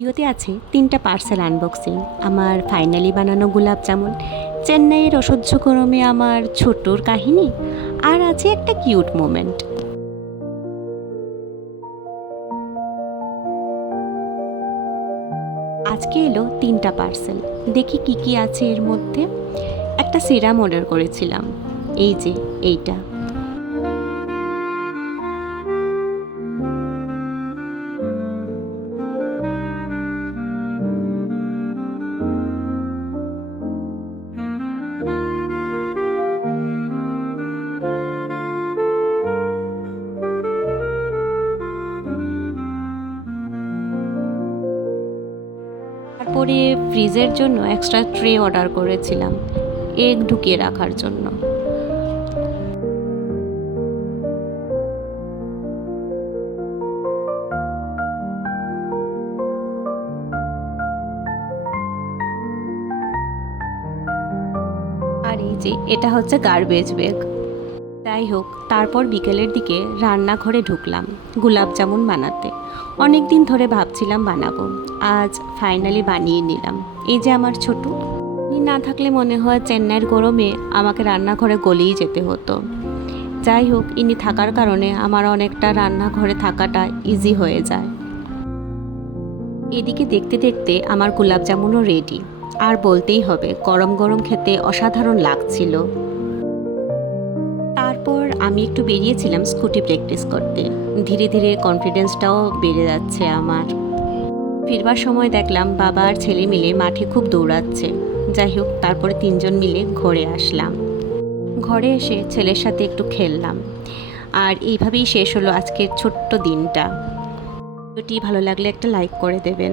ভিডিওতে আছে 3টা পার্সেল আনবক্সিং। আমার ফাইনালি বানানো গোলাপ জামুন, চেন্নাইয়ের অসহ্য গরমে আমার ছোট্টর কাহিনী, আর আছে একটা কিউট মোমেন্ট। আজকে এলো 3টা পার্সেল, দেখি কি কি আছে এর মধ্যে। একটা সিরাম অর্ডার করেছিলাম, এই যে এইটা। তারপরে ফ্রিজের জন্য এক্সট্রা ট্রে অর্ডার করেছিলাম এগ ঢুকিয়ে রাখার জন্য। আর এই যে এটা হচ্ছে গার্বেজ ব্যাগ। যাই হোক, তারপর বিকেলের দিকে রান্নাঘরে ঢুকলাম গোলাপ জামুন বানাতে। অনেক দিন ধরে ভাবছিলাম বানাবো, আজ ফাইনালি বানিয়ে নিলাম। এই যে আমার ছোট, উনি না থাকলে মনে হয় চেন্নাইয়ের গরমে আমাকে রান্নাঘরে গলেই যেতে হতো। যাই হোক, ইনি থাকার কারণে আমার অনেকটা রান্নাঘরে থাকাটা ইজি হয়ে যায়। এদিকে দেখতে দেখতে আমার গোলাপ জামুনও রেডি। আর বলতেই হবে, গরম গরম খেতে অসাধারণ লাগছিল। তারপর আমি একটু বেরিয়েছিলাম স্কুটি প্র্যাকটিস করতে। ধীরে ধীরে কনফিডেন্সটাও বেড়ে যাচ্ছে আমার। ফিরবার সময় দেখলাম বাবা আর ছেলে মিলে মাঠে খুব দৌড়াচ্ছে। যাই হোক, তারপরে 3জন মিলে ঘরে আসলাম। ঘরে এসে ছেলের সাথে একটু খেললাম। আর এইভাবেই শেষ হলো আজকের ছোট্ট দিনটা। ভিডিওটি ভালো লাগলে একটা লাইক করে দেবেন।